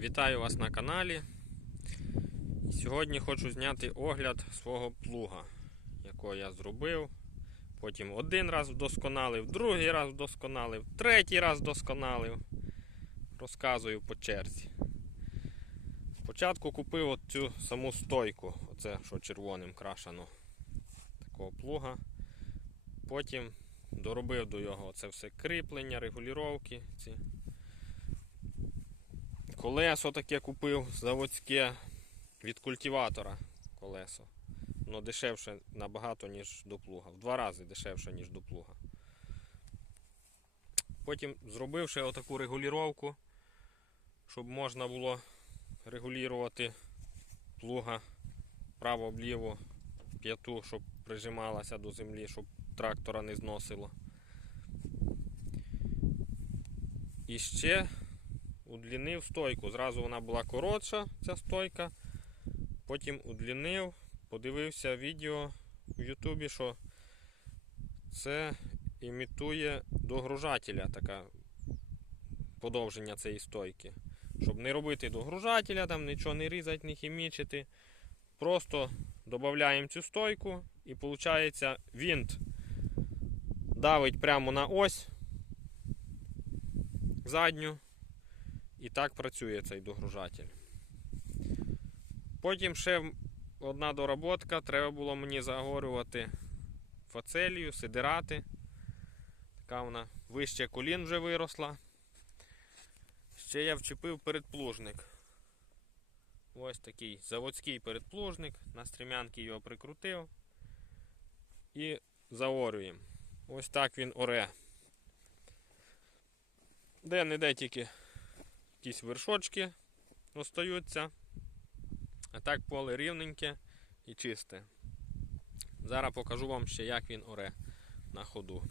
Вітаю вас на каналі. Сьогодні хочу зняти огляд свого плуга, якого я зробив. Потім один раз вдосконалив, другий раз вдосконалив, третій раз вдосконалив. Розказую по черзі. Спочатку купив от цю саму стойку, оце що червоним крашено такого плуга. Потім доробив до його це все кріплення, регулювання. Колесо таке купив заводське від культиватора колесо. Воно дешевше набагато, ніж до плуга. В два рази дешевше, ніж до плуга. Потім зробив ще отаку регулювання, щоб можна було регулювати плуга право-вліво, п'яту, щоб прижималася до землі, щоб трактора не зносило. І ще удлінив стойку. Зразу вона була коротша, ця стойка. Потім удлінив, подивився відео в Ютубі, що це імітує догружателя така подовження цієї стойки. Щоб не робити догружателя, там нічого не різати, не хімічити. Просто додаємо цю стойку і виходить винт давить прямо на ось задню. І так працює цей догружатель. Потім ще одна доработка. Треба було мені загорювати фацелію, сидирати. Така вона вище колін вже виросла. Ще я вчепив передплужник. Ось такий заводський передплужник. На стрімянки його прикрутив. І заорюємо. Ось так він оре. Де-не-де тільки якісь вершочки остаються. А так поле рівненьке і чисте. Зараз покажу вам ще, як він оре на ходу.